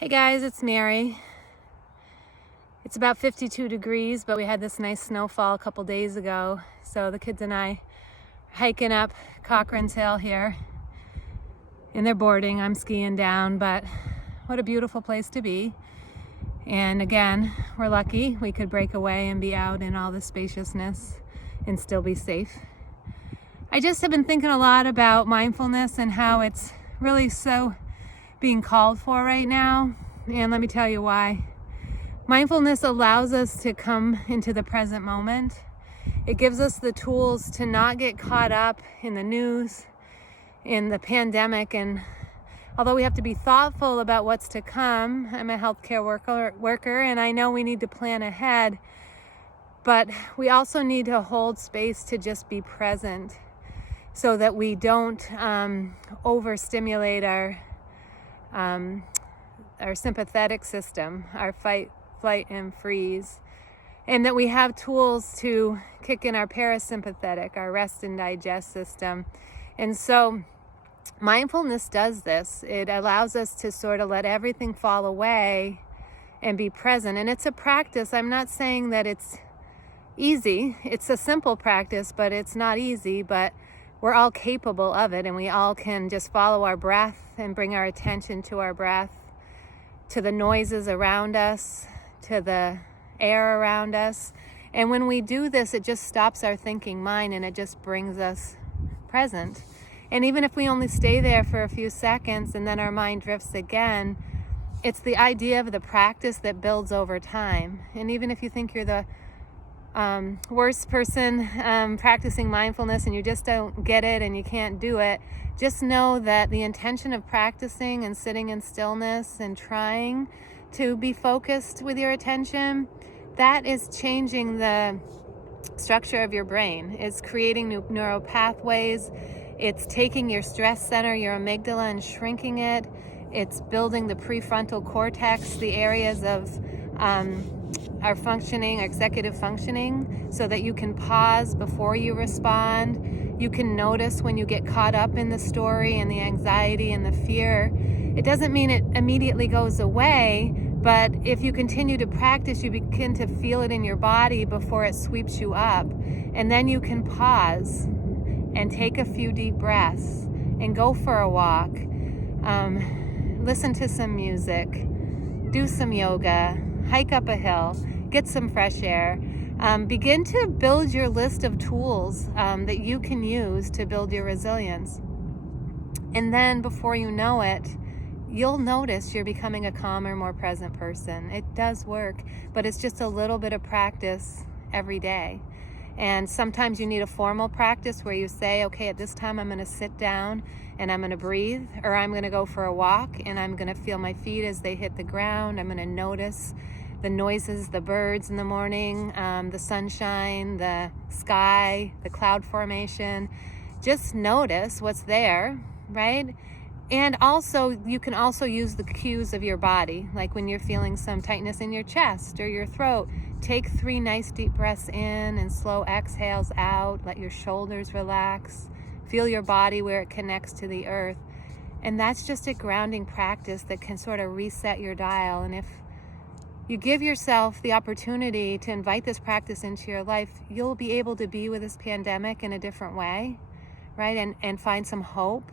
Hey guys, it's Mary. It's about 52 degrees, but we had this nice snowfall a couple days ago. So the kids and I are hiking up Cochran's Hill here. And they're boarding, I'm skiing down, but what a beautiful place to be. And again, we're lucky we could break away and be out in all the spaciousness and still be safe. I just have been thinking a lot about mindfulness and how it's really so being called for right now. And let me tell you why. Mindfulness allows us to come into the present moment. It gives us the tools to not get caught up in the news, in the pandemic. And although we have to be thoughtful about what's to come, I'm a healthcare worker, and I know we need to plan ahead, but we also need to hold space to just be present so that we don't overstimulate our sympathetic system, our fight, flight, and freeze, and that we have tools to kick in our parasympathetic, our rest and digest system. And so mindfulness does this. It allows us to sort of let everything fall away and be present. And it's a practice. I'm not saying that it's easy. It's a simple practice, but it's not easy. But we're all capable of it, and we all can just follow our breath and bring our attention to our breath, to the noises around us, to the air around us. And when we do this, it just stops our thinking mind and it just brings us present. And even if we only stay there for a few seconds and then our mind drifts again, it's the idea of the practice that builds over time. And even if you think you're the worst person practicing mindfulness and you just don't get it and you can't do it, just know that the intention of practicing and sitting in stillness and trying to be focused with your attention, that is changing the structure of your brain. It's creating new neural pathways. It's taking your stress center, your amygdala, and shrinking it. It's building the prefrontal cortex, the areas of our functioning, our executive functioning, so that you can pause before you respond. You can notice when you get caught up in the story and the anxiety and the fear. It doesn't mean it immediately goes away, but if you continue to practice, you begin to feel it in your body before it sweeps you up. And then you can pause and take a few deep breaths and go for a walk. Listen to some music, do some yoga, hike up a hill, get some fresh air. Begin to build your list of tools that you can use to build your resilience. And then before you know it, you'll notice you're becoming a calmer, more present person. It does work, but it's just a little bit of practice every day. And sometimes you need a formal practice where you say, okay, at this time I'm going to sit down and I'm going to breathe, or I'm going to go for a walk and I'm going to feel my feet as they hit the ground. I'm going to notice the noises, the birds in the morning, the sunshine, the sky, the cloud formation. Just notice what's there, right? And also, you can also use the cues of your body, like when you're feeling some tightness in your chest or your throat. Take 3 nice deep breaths in and slow exhales out. Let your shoulders relax. Feel your body where it connects to the earth. And that's just a grounding practice that can sort of reset your dial. And if you give yourself the opportunity to invite this practice into your life, you'll be able to be with this pandemic in a different way, right? And find some hope.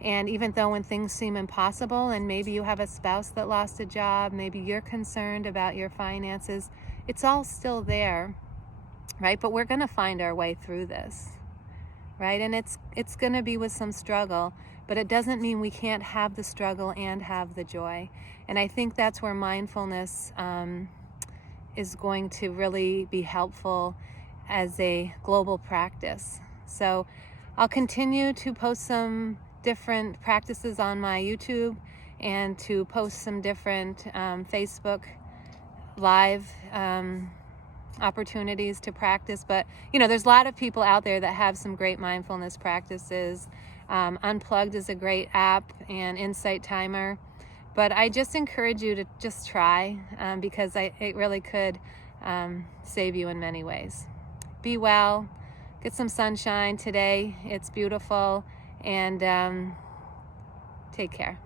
And even though when things seem impossible, and maybe you have a spouse that lost a job, maybe you're concerned about your finances, it's all still there, right? But we're going to find our way through this, right? And it's going to be with some struggle, but it doesn't mean we can't have the struggle and have the joy. And I think that's where mindfulness is going to really be helpful as a global practice. So I'll continue to post some different practices on my YouTube and to post some different Facebook live opportunities to practice. But there's a lot of people out there that have some great mindfulness practices. Unplugged is a great app, and Insight Timer. But I just encourage you to just try because it really could save you in many ways. Be well, get some sunshine today. It's beautiful, and take care.